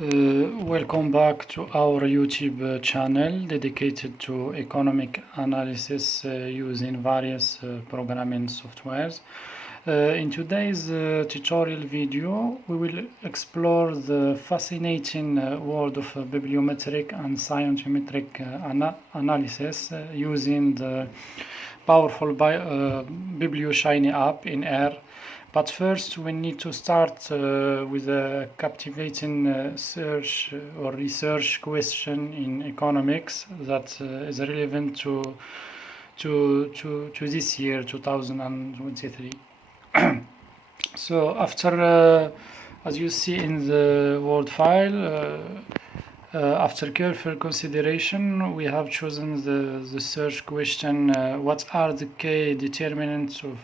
Welcome back to our YouTube channel dedicated to economic analysis using various programming softwares. In today's tutorial video, we will explore the fascinating world of bibliometric and scientometric analysis using the powerful BiblioShiny app in R. But first, we need to start with a captivating search or research question in economics that is relevant to this year, 2023. So after, as you see in the Word file, after careful consideration, we have chosen the search question, what are the key determinants of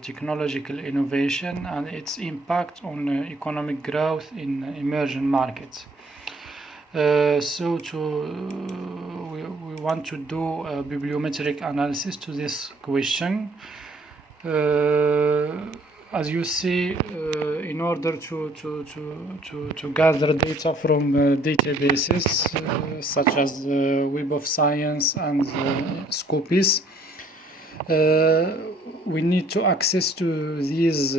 technological innovation and its impact on economic growth in emerging markets. So we want to do a bibliometric analysis to this question. As you see, in order to gather data from databases such as the Web of Science and Scopus, we need to access to these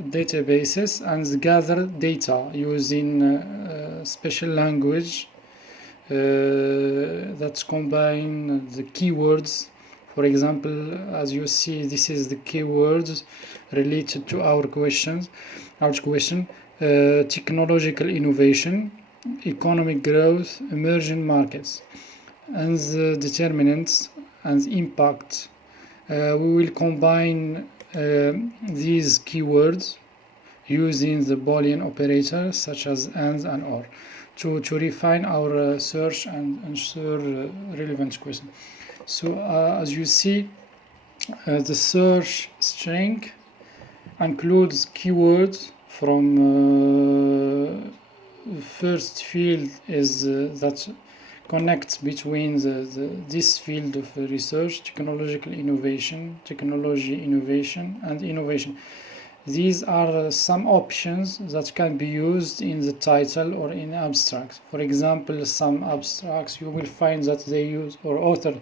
databases and gather data using special language that combine the keywords. For example, as you see, this is the keywords related to our question, technological innovation, economic growth, emerging markets, and the determinants and impact. We will combine these keywords using the Boolean operators such as AND and OR to refine our search and ensure relevant question. So as you see, the search string includes keywords from the first field is that connects between this field of research, technological innovation, technology innovation, and innovation. These are some options that can be used in the title or in abstract. For example, some abstracts you will find that they use, or author,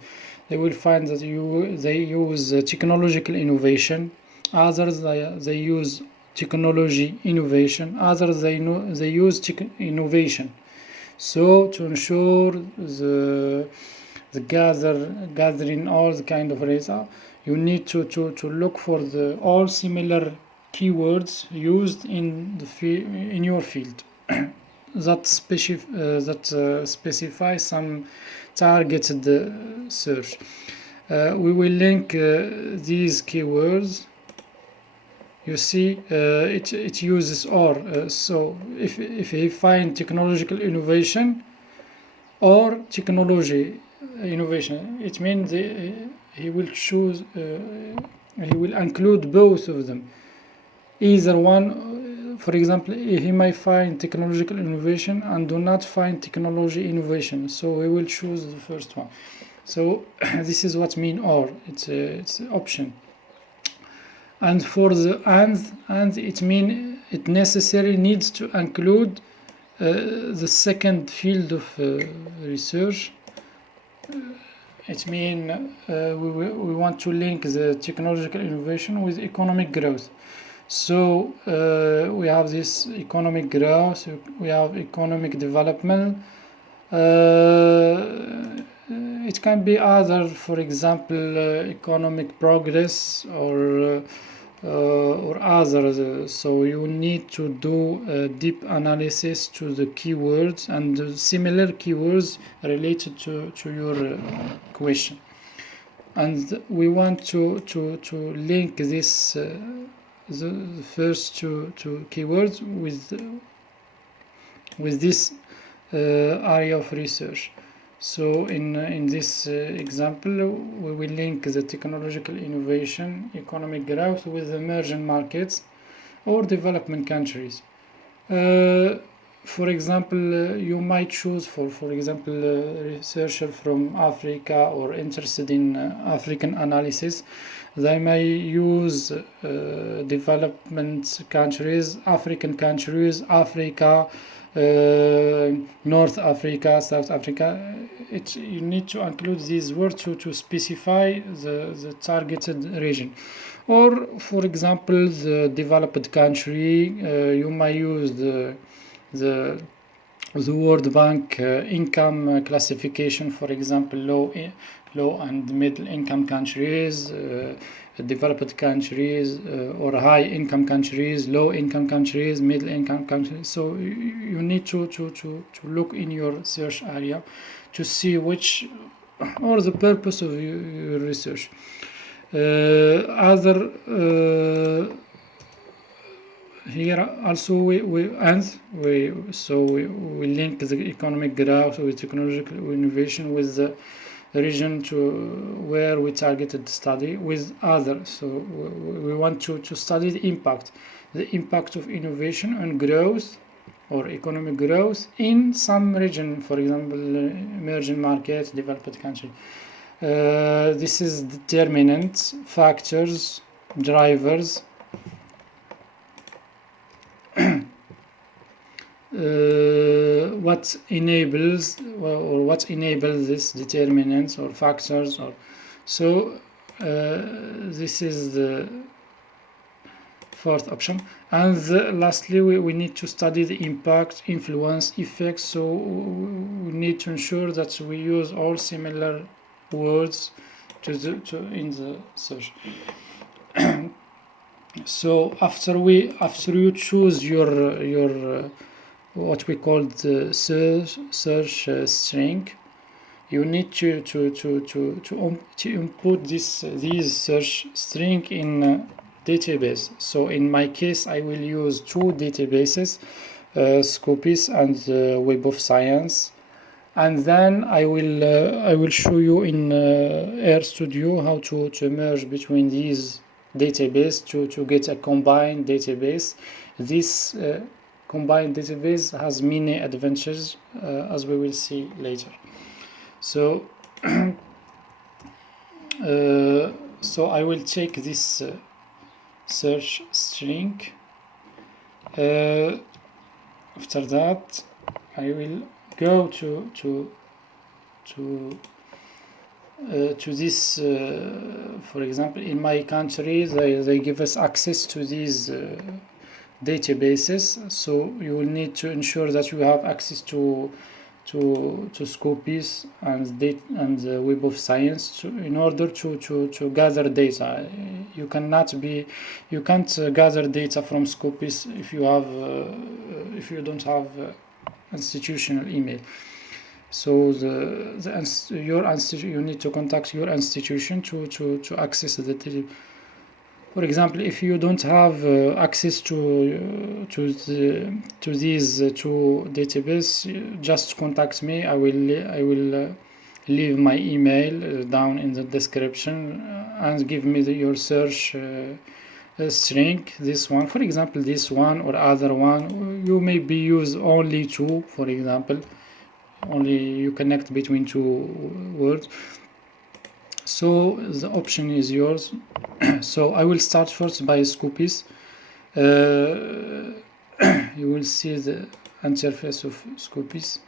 they will find that they use technological innovation. Others they use technology innovation. Others they use innovation. So to ensure the gathering all the kind of data, you need to look for the all similar keywords used in your field that specify some targeted search. We will link these keywords. You see, it uses OR. So if he find technological innovation or technology innovation, it means he will choose. He will include both of them. Either one, for example, he may find technological innovation and do not find technology innovation, so we will choose the first one. So this is what mean OR. It's option. And for the and it mean it necessarily needs to include the second field of research. It means we want to link the technological innovation with economic growth. So we have this economic growth, we have economic development. It can be other, for example, economic progress or others. So you need to do a deep analysis to the keywords and the similar keywords related to your question. And we want to link this the first two keywords with this area of research. So in this example, we will link the technological innovation, economic growth with emerging markets or development countries. For example, you might choose for example, a researcher from Africa or interested in African analysis. They may use development countries, African countries, Africa, North Africa, South Africa. You need to include these words to specify the targeted region. Or, for example, the developed country, you might use the World Bank income classification, for example, low and middle income countries, developed countries, or high income countries, low income countries, middle income countries. So you need to look in your search area to see which or the purpose of your research. Here also we link the economic growth with technological innovation with the region to where we targeted the study with others. So we want to study the impact of innovation and growth or economic growth in some region, for example, emerging markets, developed country. This is determinants, factors, drivers. What enables this determinants or factors, or so this is the fourth option. And lastly, we need to study the impact, influence, effects. So we need to ensure that we use all similar words in the search. So after you choose your what we call the search string, you need to input these search string in database. So in my case, I will use two databases, Scopus and Web of Science, and then I will show you in RStudio how to merge between these database to get a combined database. This combined database has many advantages, as we will see later. So so I will take this search string. After that, I will go to this, for example, in my country, they give us access to these databases. So you will need to ensure that you have access to Scopus and Web of Science in order to gather data. You can't gather data from Scopus if you don't have institutional email. So you need to contact your institution to access the data. For example, if you don't have access to these two databases, just contact me. I will leave my email down in the description, and give me your search string. This one, for example, this one or other one. You maybe use only two, for example. Only you connect between two words. So the option is yours. So I will start first by Scopus. You will see the interface of Scopus.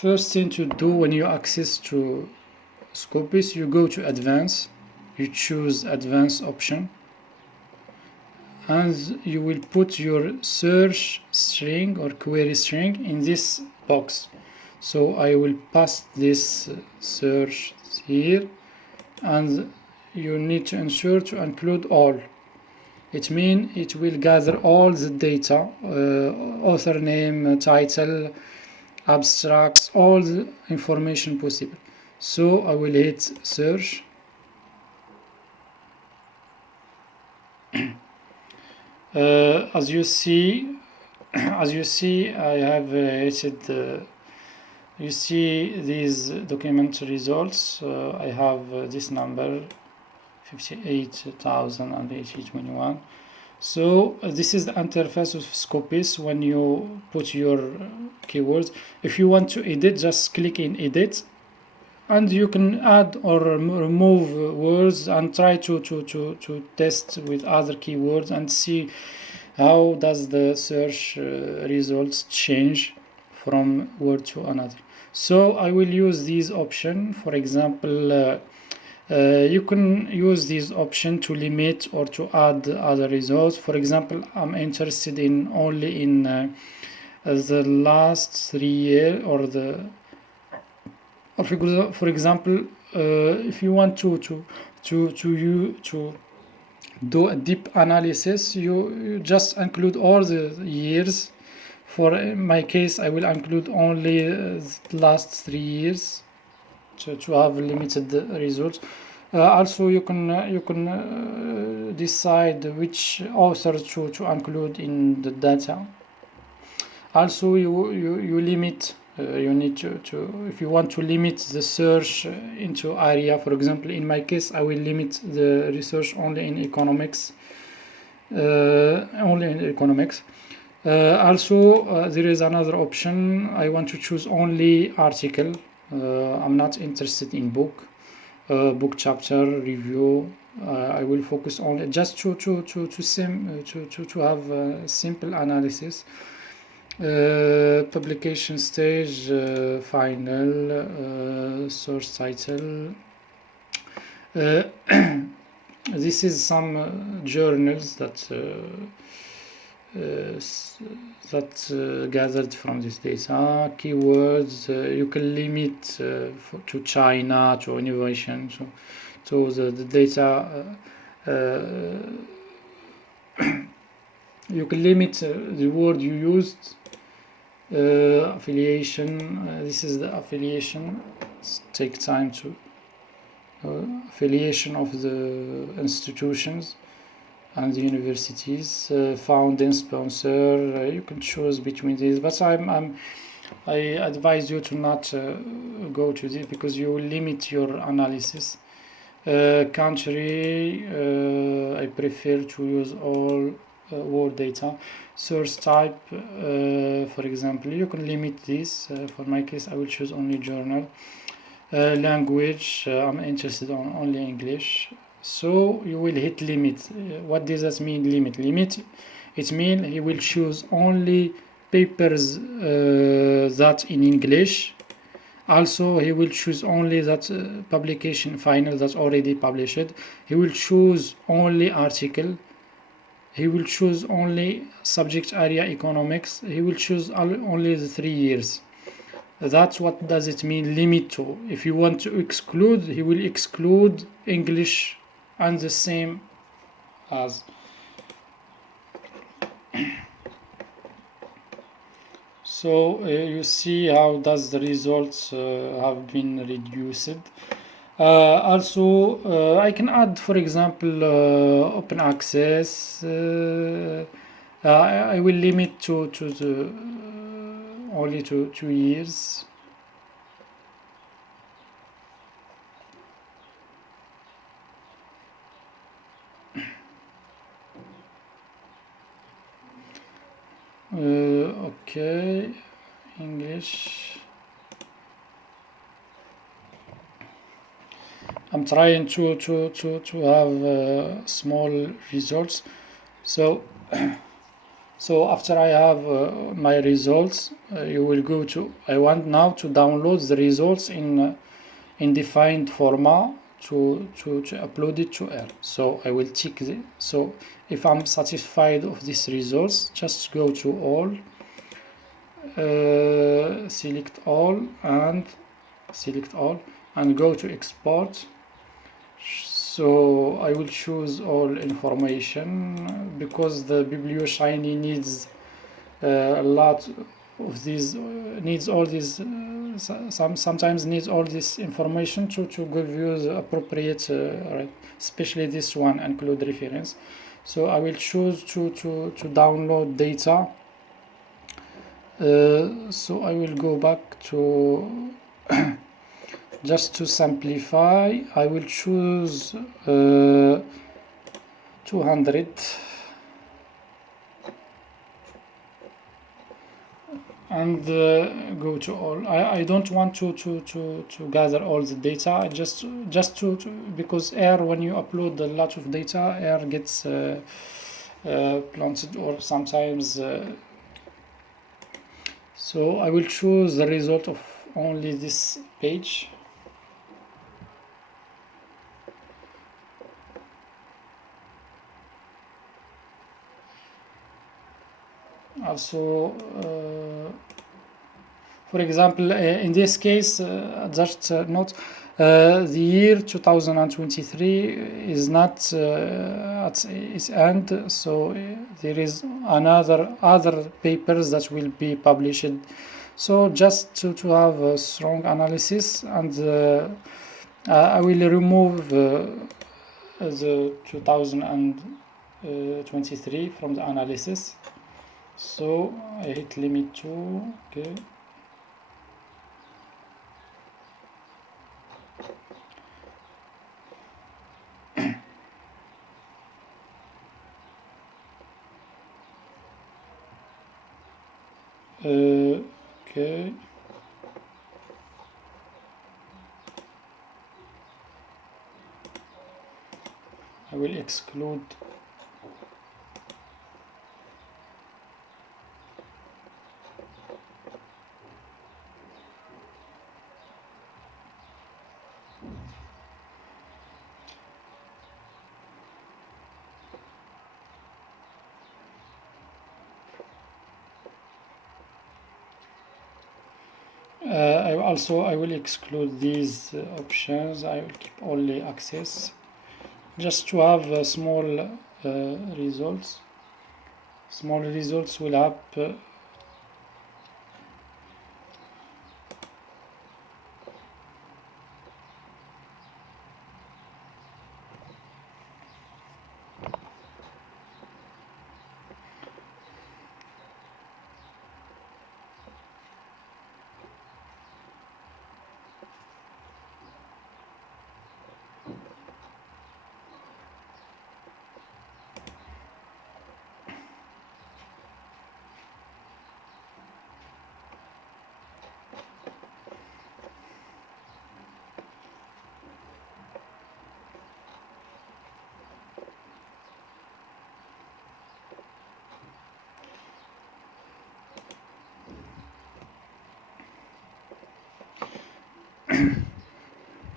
First thing to do when you access to Scopus, you go to Advanced. You choose Advanced option, and you will put your search string or query string in this box. So I will pass this search here, and you need to ensure to include all. It means it will gather all the data, author name, title, abstracts, all the information possible. So I will hit search. As you see, I have hit you see these document results. I have this number 58,021. So this is the interface of Scopus when you put your keywords. If you want to edit, just click in edit, and you can add or remove words and try to test with other keywords and see how does the search results change from word to another. So I will use these option. For example, you can use this option to limit or to add other results. For example, I'm interested in only in the last 3 years, or for example, if you want to do a deep analysis, you just include all the years. For my case, I will include only the last 3 years to have limited results. Also, you can decide which author to include in the data. Also, you limit. You need to if you want to limit the search into area. For example, in my case, I will limit the research only in economics. Also, there is another option. I want to choose only article. I'm not interested in book chapter review. I will focus on just to have a simple analysis. Publication stage, final, source title. This is some journals that gathered from this data. Keywords, you can limit to China, to innovation, to the data. You can limit the word you used. Affiliation, this is the affiliation. Take time to affiliation of the institutions and the universities, found and sponsor. You can choose between these, but I advise you to not go to this because you will limit your analysis. Country, I prefer to use all word data. Source type, for example, you can limit this. For my case, I will choose only journal. Language, I'm interested on only English. So you will hit limit. What does that mean, limit? Limit, it means he will choose only papers that in English. Also, he will choose only that publication final that's already published. He will choose only article. He will choose only subject area economics. He will choose only the 3 years. That's what does it mean, limit to. If you want to exclude, he will exclude English and the same as. So you see how does the results have been reduced. Also, I can add, for example, open access. I will limit to the only to 2 years. Okay, English. I'm trying to have small results. So after I have my results, you will go to. I want now to download the results in defined format to upload it to R. So I will check the. So if I'm satisfied of these results, just go to all, select all and go to export. So I will choose all information because the BiblioShiny needs a lot of these, needs all these, sometimes needs all this information to give you the appropriate, especially this one, include reference. So I will choose to download data. So I will go back to just to simplify, I will choose 200 and go to all. I don't want to gather all the data, just to because R, when you upload a lot of data, R gets planted, or sometimes so I will choose the result of only this page. Also, for example, in this case, just note the year 2023 is not at its end, so there is other papers that will be published. So just to have a strong analysis, and I will remove the 2023 from the analysis. So I hit limit 2, okay. Okay. I will exclude I will exclude these options. I will keep only access, just to have small results. Small results will have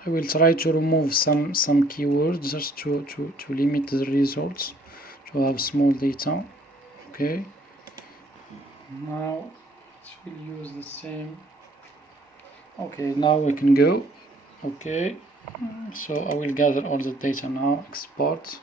I will try to remove some keywords, just to limit the results, to have small data. Okay, now it will use the same. Okay, now we can go. Okay, so I will gather all the data now, export.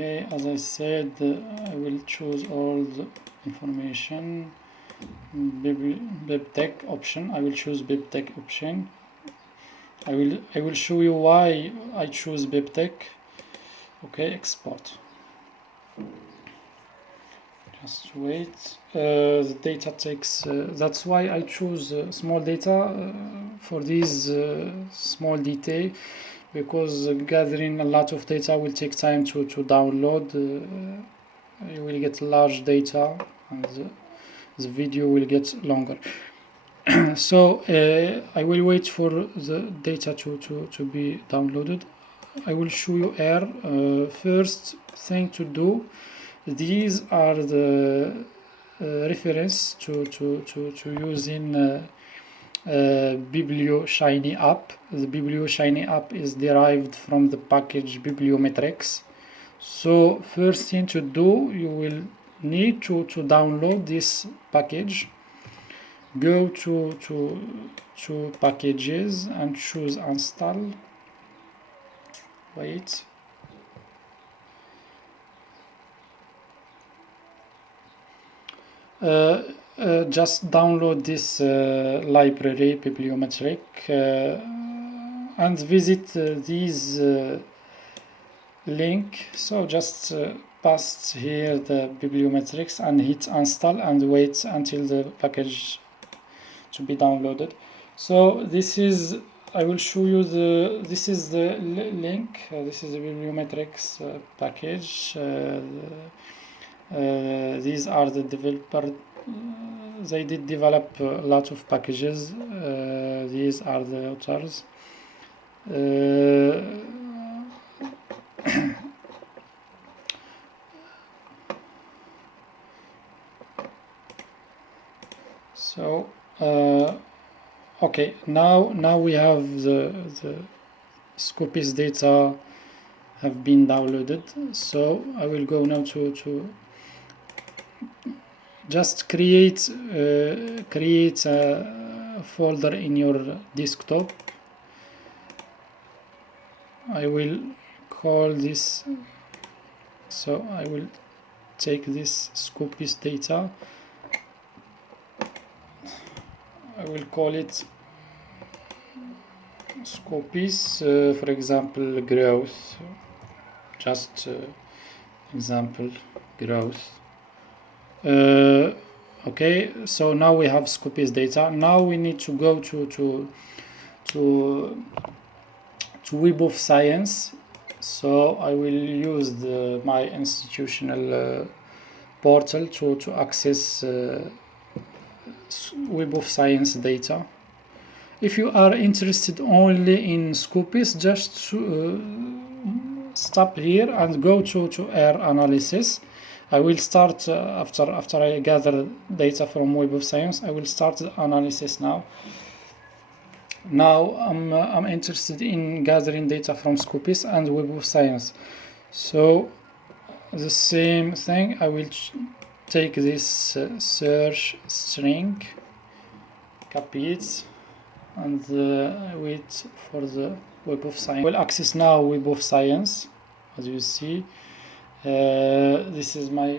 Okay, as I said, I will choose all the information. Bibliometric option. I will choose Bibliometric option. I will show you why I choose Bibliometric. Okay, export. Just wait. The data takes. That's why I choose small data for these small detail, because gathering a lot of data will take time to download. You will get large data, and the video will get longer. So I will wait for the data to be downloaded. I will show you here. First thing to do, these are the reference to using BiblioShiny app. The BiblioShiny app is derived from the package Bibliometrics. So first thing to do, you will need to download this package. Go to packages and choose install. Wait. Just download this library Bibliometric and visit this link. So just paste here the Bibliometrics and hit install, and wait until the package to be downloaded. So this is, I will show you this is the link. This is the Bibliometrics package. These are the developer. They did develop a lot of packages. These are the authors. So okay, now we have the Scopus data have been downloaded. So I will go now to just create a folder in your desktop. I will call this, so I will take this Scopus data. I will call it Scopus, for example, growth. Just example, growth. Okay, so now we have Scopus data. Now we need to go to Web of Science. So I will use my institutional portal to access Web of Science data. If you are interested only in Scopus, just stop here and go to Air Analysis. I will start after I gather data from Web of Science. I will start the analysis now. Now I'm interested in gathering data from Scopus and Web of Science. So the same thing, I will take this search string, copy it, and wait for the Web of Science. We'll access now Web of Science. As you see, this is my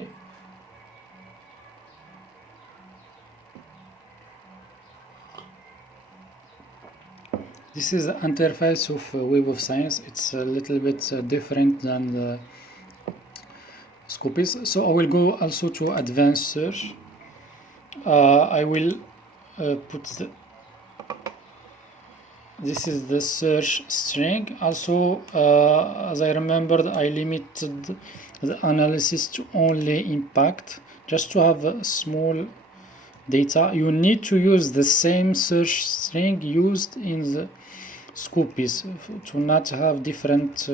this is the interface of Web of Science. It's a little bit different than the Scopus. So I will go also to advanced search. I will put this is the search string. Also, as I remembered, I limited the analysis to only impact, just to have a small data. You need to use the same search string used in the Scopus to not have different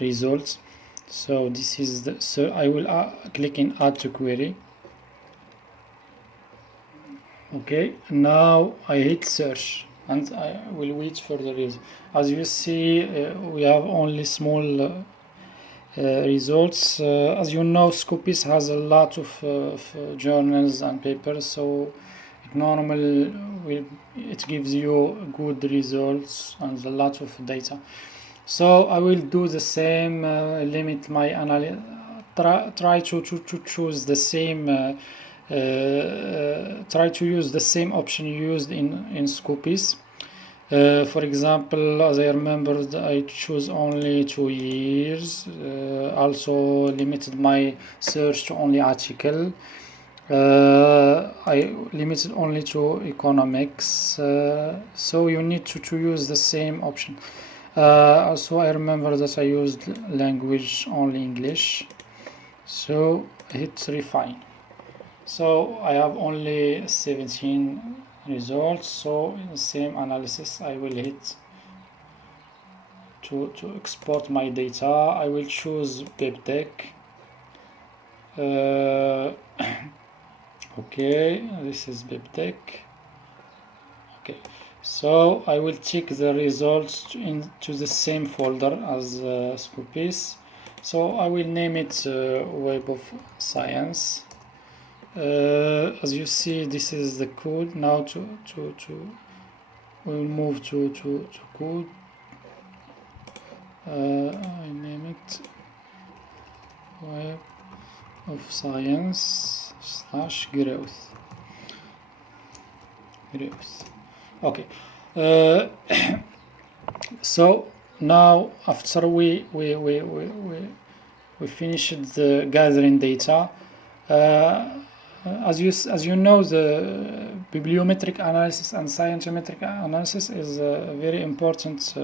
results. So this is the, so I will click in add to query. Okay, now I hit search and I will wait for the result. As you see, we have only small results. As you know, Scopus has a lot of journals and papers, so normally it gives you good results and a lot of data. So I will do the same, limit my analysis, try to choose the same, try to use the same option used in Scopus. For example, as I remembered, I choose only 2 years, also limited my search to only article. I limited only to economics, so you need to use the same option. Also I remember that I used language only English, so hit refine. So I have only 17 results, so in the same analysis I will hit to export my data. I will choose BibTech. Okay, this is BibTech. Okay, so I will check the results into the same folder as Scopus. So I will name it Web of Science. As you see, this is the code. Now we'll move to code. I name it Web of Science / growth. Okay. So now after we finished the gathering data, as you know, the bibliometric analysis and scientometric analysis is a very important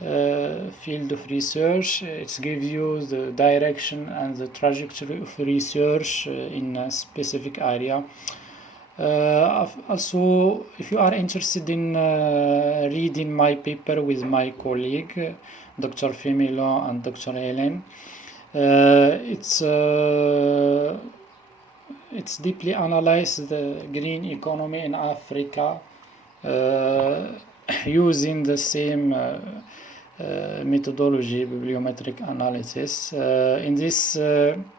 field of research. It gives you the direction and the trajectory of research in a specific area. Also, if you are interested in reading my paper with my colleague, Dr. Femilo and Dr. Helen, it's deeply analyzed the green economy in Africa using the same methodology, bibliometric analysis. In this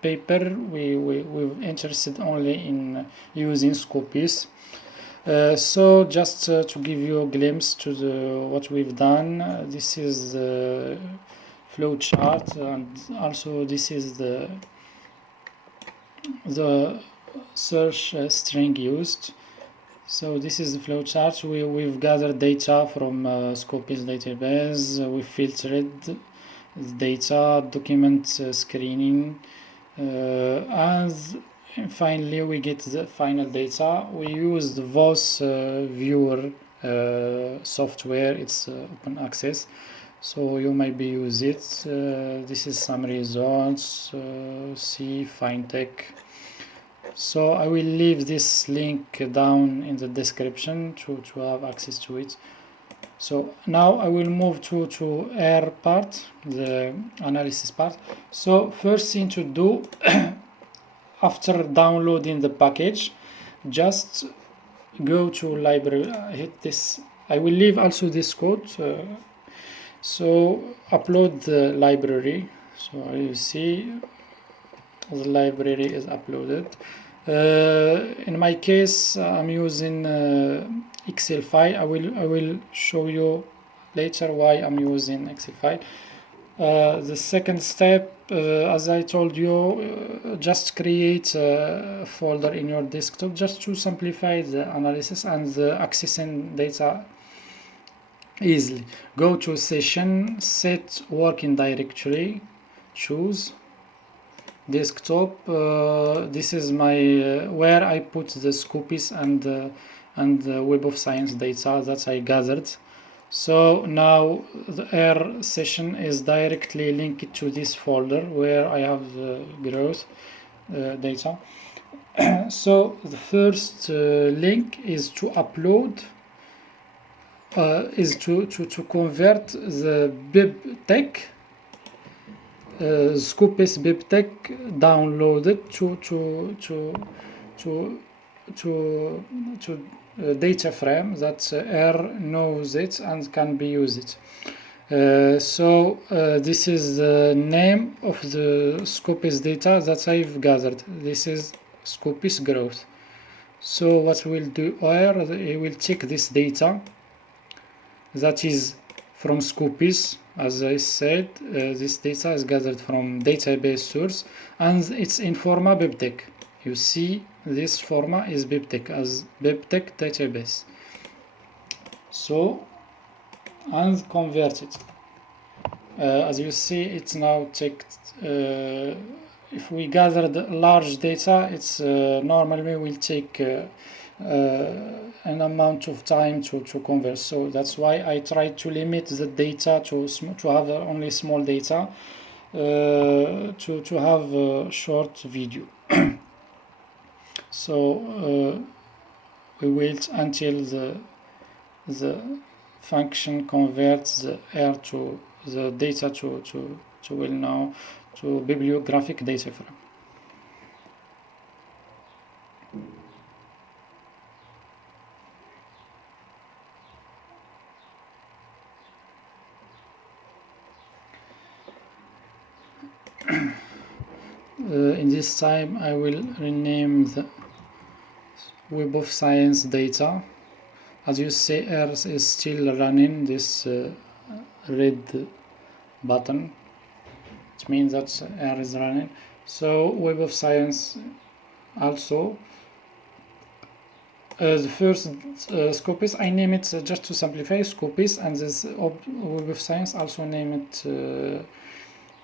paper, we're interested only in using Scopus. So just to give you a glimpse to what we've done, this is the flow chart, and also this is the search string used. So this is the flow chart. We've gathered data from Scopus database. We filtered the data, document screening, and finally we get the final data. We use the VOS viewer software. It's open access, so you maybe use it. This is some results. See Fintech. So I will leave this link down in the description to have access to it. So now I will move to R part, the analysis part. So first thing to do after downloading the package, just go to library, hit this. I will leave also this code. So upload the library. So you see the library is uploaded. In my case, I'm using Excel file. I will show you later why I'm using Excel file. The second step, as I told you, just create a folder in your desktop just to simplify the analysis and the accessing data easily. Go to session, set working directory, choose desktop. This is my where I put the Scopus and the Web of Science data that I gathered. So now the R session is directly linked to this folder where I have the growth data. So the first link is to upload, is to convert the BibTeX Scopus BibTeX downloaded to data frame that R knows it and can be used. So this is the name of the Scopus data that I've gathered. This is Scopus growth. So what we'll do here, we'll check this data that is from Scopus. As I said, this data is gathered from database source and it's in format BibTeX. You see this format is BibTeX as BibTeX database. So, and convert it. As you see, it's now checked. If we gathered large data, it's normally will take an amount of time to convert. So that's why I try to limit the data to have only small data, to have a short video. So we wait until the function converts the R to the data will now to bibliographic data frame. In this time I will rename the Web of Science data. As you see, R is still running this red button. It means that R is running. So Web of Science also. The first Scopus, I name it just to simplify Scopus, and this Web of Science also name it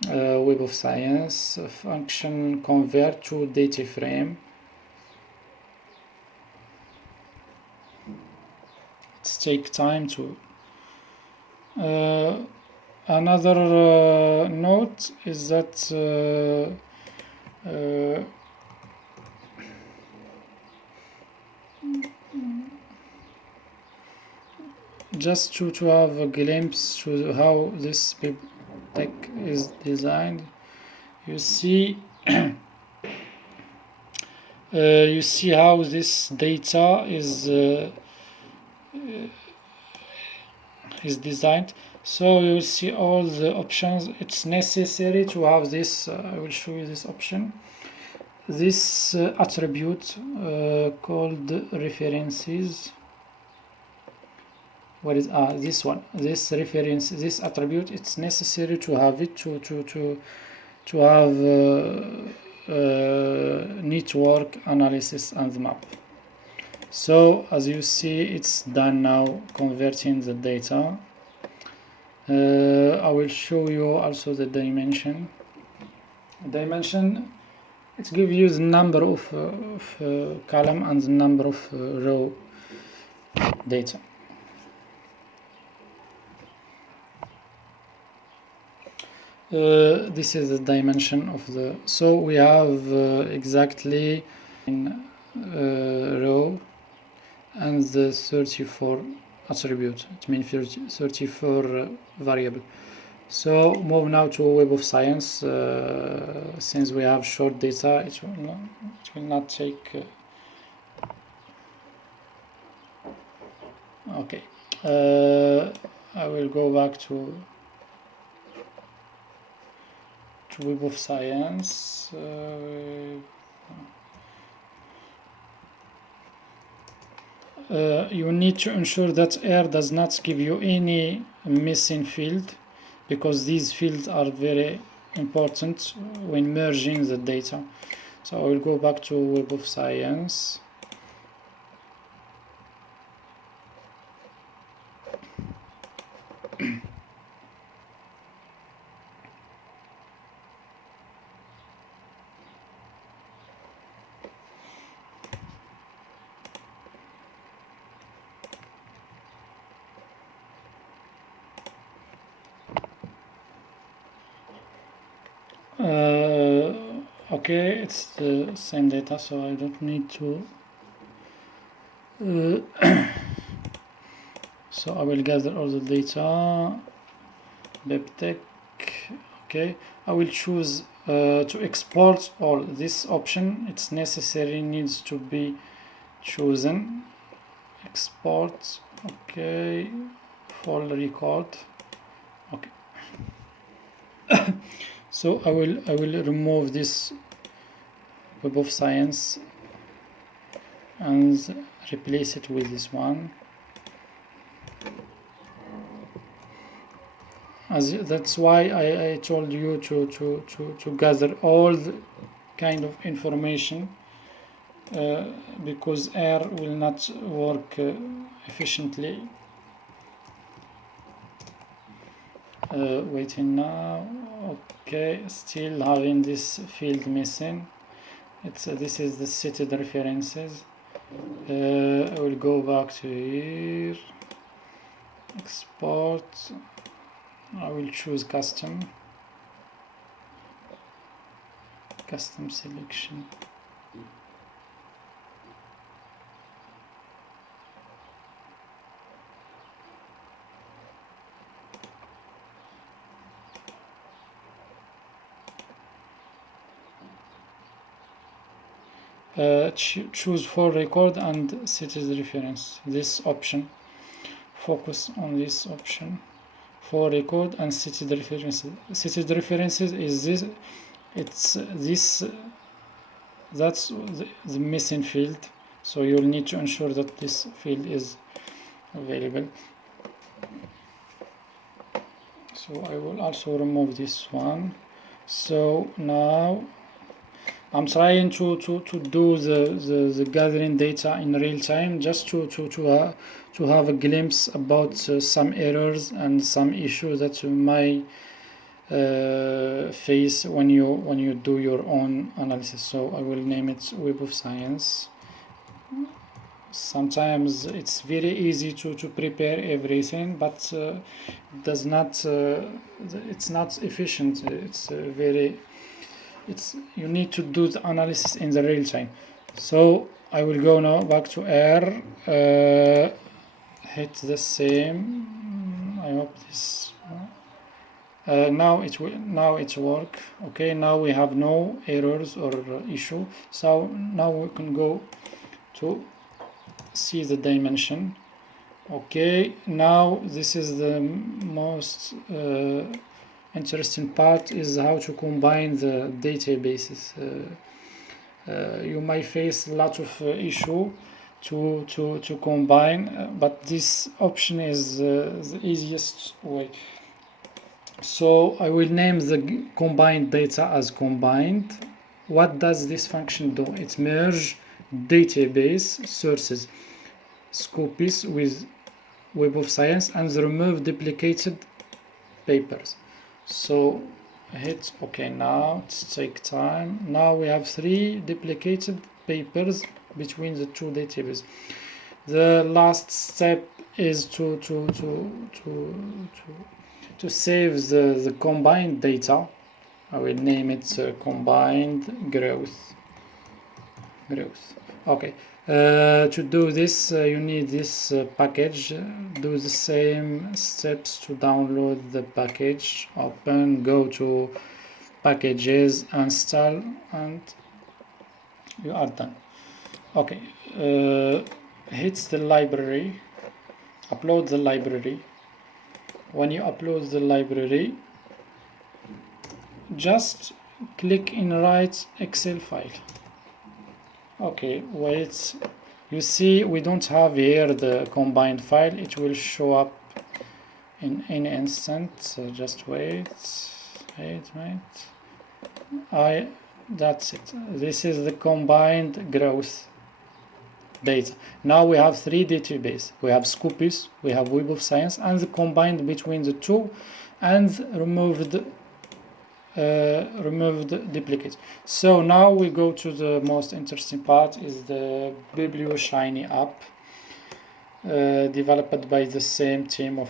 Web of Science function convert to data frame. it takes time to. Another note is that just to have a glimpse to how this bibliometric is designed, you see you see how this data is designed. So you will see all the options. It's necessary to have this. I will show you this option. This attribute called references. What is this one? This reference, this attribute. It's necessary to have it to have network analysis and map. So as you see, it's done now, converting the data. I will show you also the dimension. Dimension, it gives you the number of column and the number of row data. This is the dimension of the. So we have exactly in row and the 34 attribute. It means 34 variable. So move now to Web of Science. Since we have short data, it will not take. Okay. I will go back to Web of Science. You need to ensure that R does not give you any missing field, because these fields are very important when merging the data. So I will go back to Web of Science. Okay, it's the same data, so I don't need to. So I will gather all the data. Bibliometric. Okay, I will choose to export all. This option, it's necessary, needs to be chosen. Export. Okay, full record. Okay. So I will remove this Web of Science and replace it with this one. That's why I told you to gather all the kind of information, because R will not work efficiently. Waiting now. Okay, still having this field missing. This is the cited references. I will go back to here. Export. I will choose custom selection. Choose for record and cited reference. This option, focus on this option. For record and cited references. Cited references is this. It's this. That's the missing field. So you'll need to ensure that this field is available. So I will also remove this one. So now I'm trying to do the gathering data in real time, just to have a glimpse about some errors and some issues that you might face when you do your own analysis. So I will name it Web of Science. sometimes it's very easy to prepare everything, but does not it's not efficient. It's you need to do the analysis in the real time. So I will go now back to R, hit the same. I hope this now it work. Okay, now we have no errors or issue. So now we can go to see the dimension. Okay, now this is the most interesting part, is how to combine the databases. You might face a lot of issue to combine, but this option is the easiest way. So I will name the combined data as combined. What does this function do? It merge database sources Scopus with Web of Science and remove duplicated papers. So hit OK. Now it's take time. Now we have 3 duplicated papers between the 2 databases. The last step is to save the combined data. I will name it combined growth. Okay. To do this, you need this package. Do the same steps to download the package. Open, go to packages, install, and you are done. Okay. Hit the library, upload the library. When you upload the library, just click in write Excel file. Okay, wait, you see we don't have here the combined file. It will show up in any instant, so just wait. That's it. This is the combined growth data. Now we have 3 databases. We have Scopus, we have Web of Science, and the combined between the 2 and removed duplicates. So now we go to the most interesting part, is the BiblioShiny app, developed by the same team of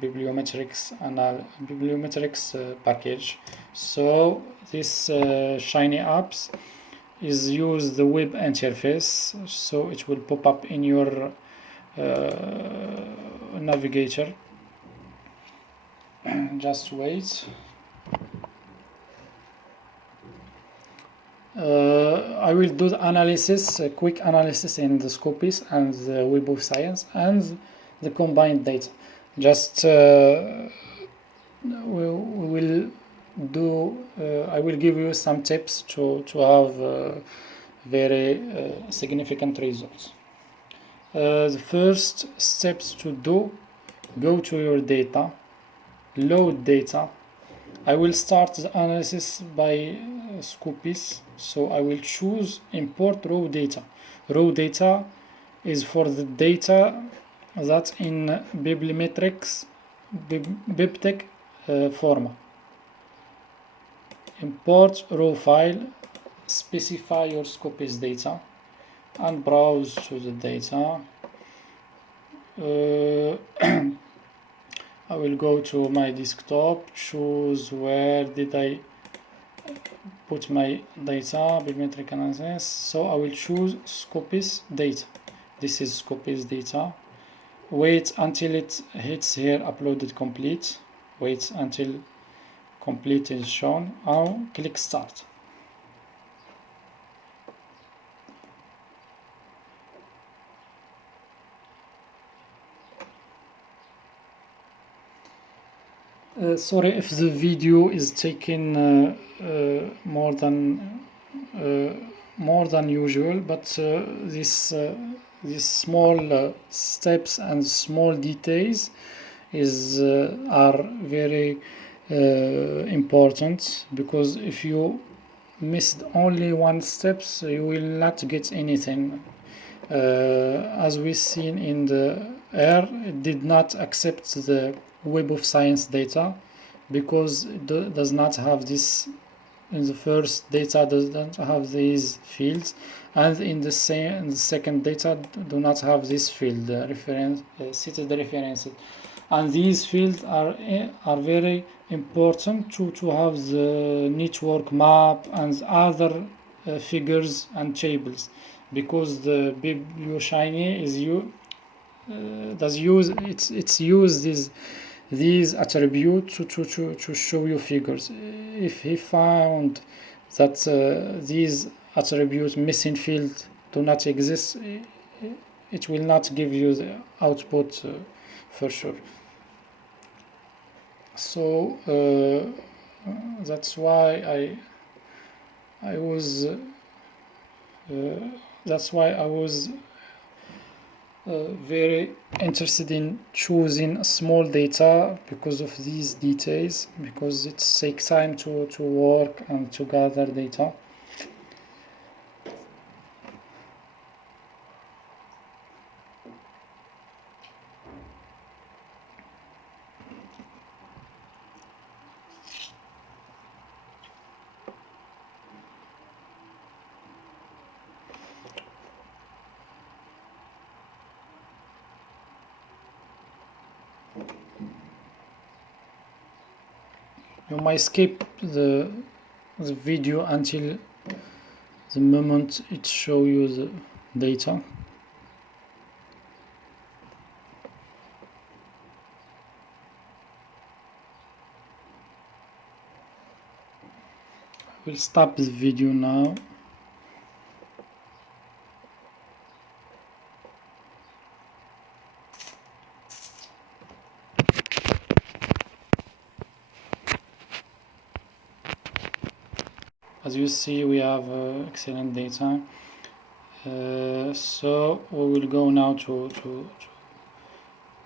Bibliometrics package. So this Shiny apps is use the web interface, so it will pop up in your navigator. Just wait. I will do the analysis, a quick analysis in the Scopus and the Web of Science and the combined data. Just I will give you some tips to have very significant results. The first steps to do: go to your data, load data. I will start the analysis by Scopus, so I will choose import raw data. Raw data is for the data that's in Bibliometrics BibTeX format. Import raw file, specify your Scopus data, and browse to the data. I will go to my desktop, choose where did I put my data, bibliometric analysis. So I will choose Scopus data. This is Scopus data. Wait until it hits here, uploaded complete. Wait until complete is shown. Now click start. Sorry if the video is taking more than usual, but these small steps and small details are very important, because if you missed only one step, you will not get anything. As we seen in the R, it did not accept the Web of Science data because it does not have this. In the first data does not have these fields, and in the second data do not have this field, cited references, and these fields are very important to have the network map and other figures and tables, because the BiblioShiny is use these attributes to show you figures. If he found that these attributes missing field do not exist, it will not give you the output for sure. So that's why I was very interested in choosing small data because of these details, because it takes time to work and to gather data. You might skip the video until the moment it shows you the data. I will stop the video now. As you see, we have excellent data. So we will go now to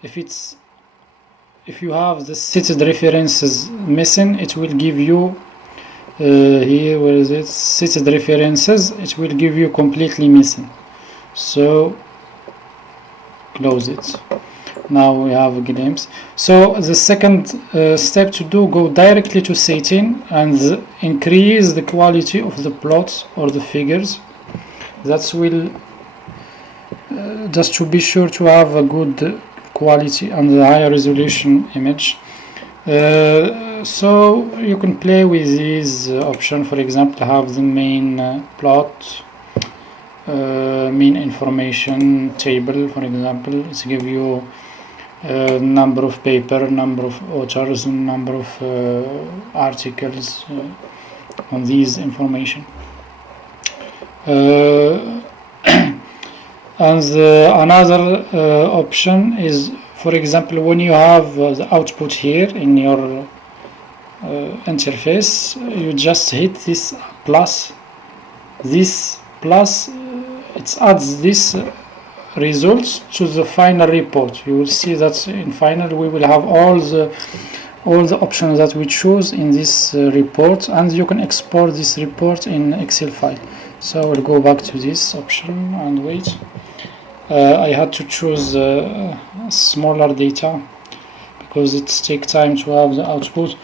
if you have the cited references missing, it will give you here, where is it, cited references, it will give you completely missing. So close it. Now we have a glimpse. So the second step to do, go directly to setting and increase the quality of the plots or the figures. That will just to be sure to have a good quality and a high resolution image. So you can play with these options. For example, have the main plot, main information table. For example, it's give you number of paper, number of authors, and number of articles on these information. And another option is, for example, when you have the output here in your interface, you just hit this plus. This plus it adds this results to the final report. You will see that in final we will have all the options that we choose in this report, and you can export this report in Excel file. So we'll go back to this option and wait. I had to choose smaller data because it takes time to have the output.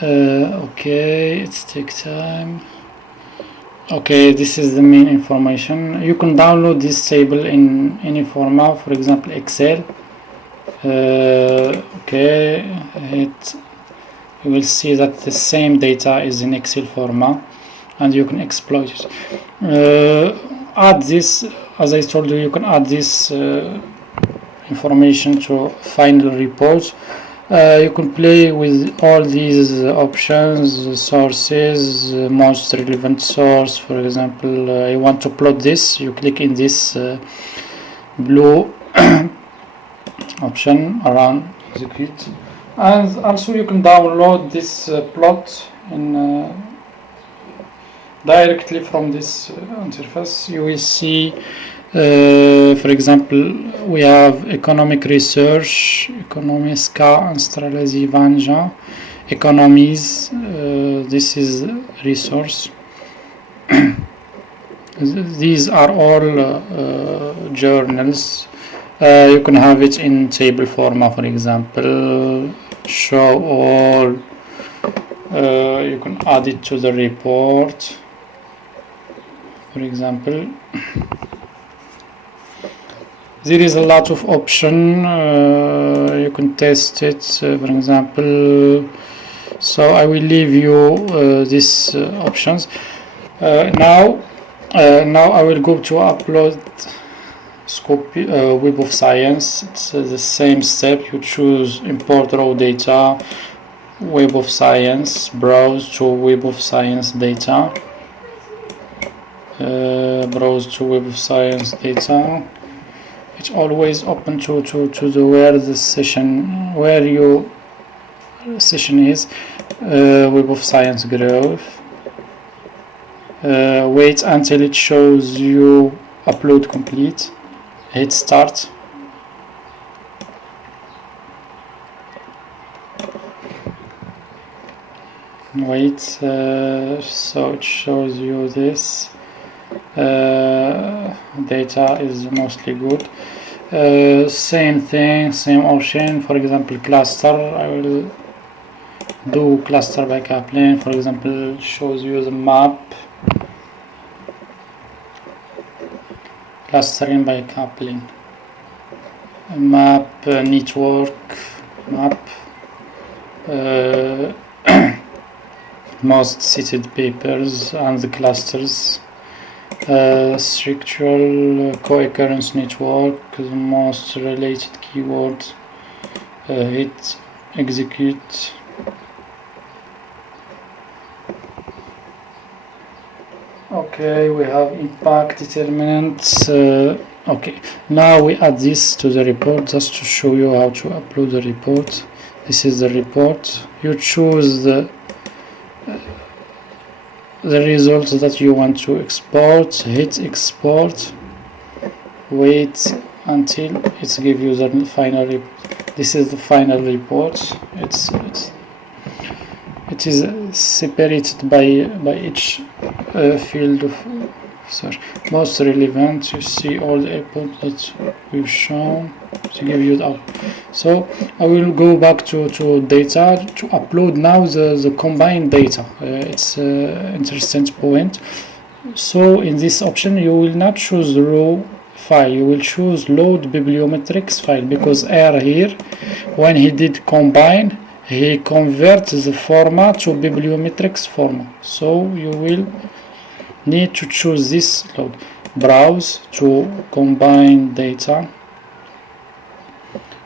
Okay, it takes time. Okay, this is the main information. You can download this table in any format, for example Excel. Okay, you will see that the same data is in Excel format and you can exploit it. Add this, as I told you, you can add this information to final reports. You can play with all these options, sources, most relevant source. For example, I want to plot this, you click in this blue option around execute, and also you can download this plot in directly from this interface. You will see for example, we have economic research, ekonomiska anstraleziwania, economies, this is resource. these are all journals. You can have it in table format, for example, show all. You can add it to the report, for example. There is a lot of option. You can test it, for example. So I will leave you these options. Now I will go to upload Scopus, Web of Science. It's the same step. You choose import raw data, Web of Science, browse to Web of Science data, browse to Web of Science data. It's always open to the where your session is. Web of Science growth. Wait until it shows you upload complete. Hit start. Wait, so it shows you this. Data is mostly good. Same thing, same option. For example, cluster. I will do cluster by coupling. For example, shows you the map. Clustering by coupling. Map, network, map. Most cited papers and the clusters. Structural co-occurrence network, the most related keyword. Hit execute. Okay, we have impact determinants. Okay, now we add this to the report just to show you how to upload the report. This is the report. You choose the results that you want to export. Hit export. Wait until it gives you the final report. This is the final report. It is separated by each field of search. Most relevant. You see all the output that we've shown to give you the. So I will go back to data to upload now the combined data. It's an interesting point. So in this option you will not choose the raw file, you will choose load bibliometrics file, because R here, when he did combine, he converts the format to bibliometrics format. So you will need to choose this load. Browse to combine data,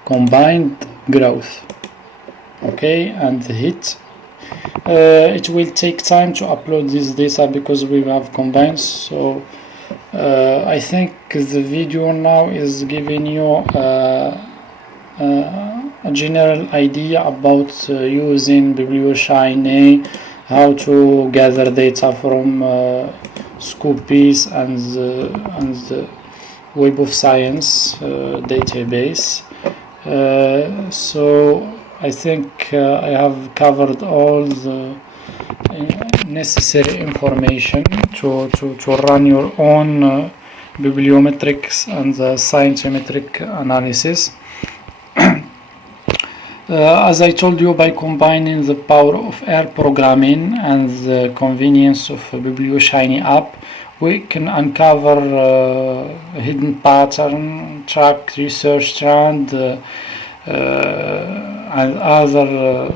combined growth. Okay, and hit. It will take time to upload this data because we have combined. So I think the video now is giving you a general idea about using BiblioShiny, how to gather data from Scopus and the Web of Science database. So I think I have covered all the necessary information to run your own bibliometrics and the scientometric analysis. As I told you, by combining the power of R programming and the convenience of a BiblioShiny app, we can uncover hidden pattern, track research trend, and other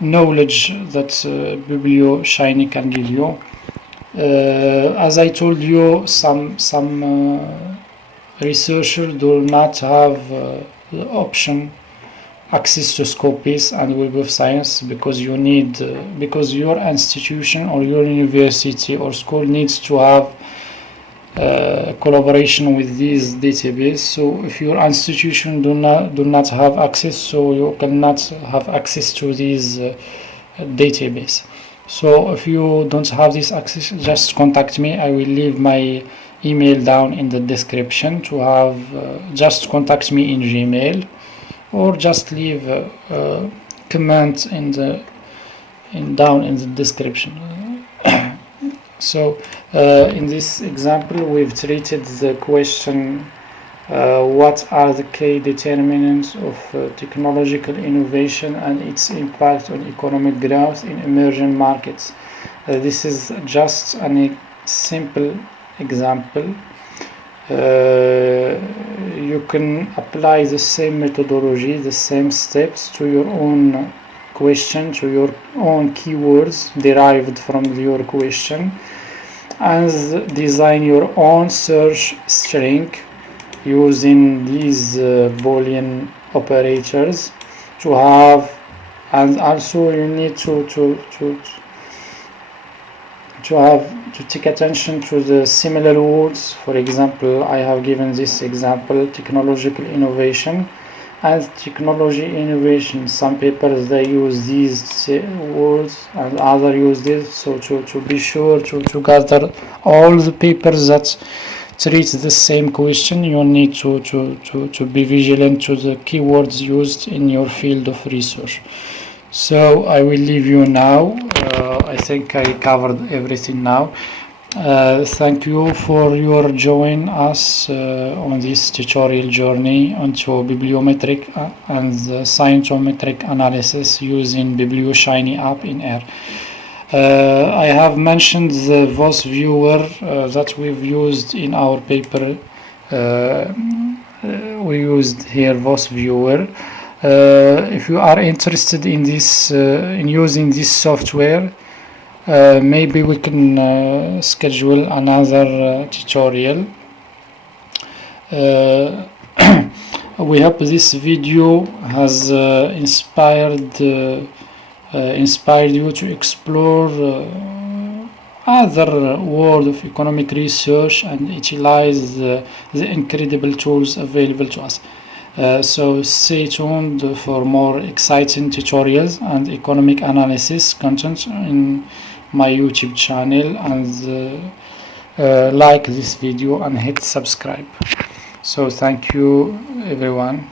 knowledge that BiblioShiny can give you. As I told you, some researchers do not have the option access to Scopus and Web of Science, because you need because your institution or your university or school needs to have collaboration with these databases. So if your institution do not have access, so you cannot have access to these database. So if you don't have this access, just contact me. I will leave my email down in the description to have just contact me in Gmail, or just leave a comment down in the description. So in this example we've treated the question what are the key determinants of technological innovation and its impact on economic growth in emerging markets. This is just a simple example. You can apply the same methodology, the same steps to your own question, to your own keywords derived from your question, and design your own search string using these Boolean operators to have, and also you need to take attention to the similar words. For example, I have given this example, technological innovation and technology innovation. Some papers they use these words and others use this, so to be sure to gather all the papers that treat the same question, you need to be vigilant to the keywords used in your field of research. So I will leave you now. I think I covered everything now. Thank you for your joining us on this tutorial journey onto bibliometric and scientometric analysis using BiblioShiny app in R. I have mentioned the VOS viewer that we've used in our paper. We used here VOS viewer. If you are interested in this, in using this software, maybe we can schedule another tutorial. We hope this video has inspired you to explore other world of economic research and utilize the incredible tools available to us. So stay tuned for more exciting tutorials and economic analysis content in my YouTube channel, and like this video and hit subscribe. So thank you everyone.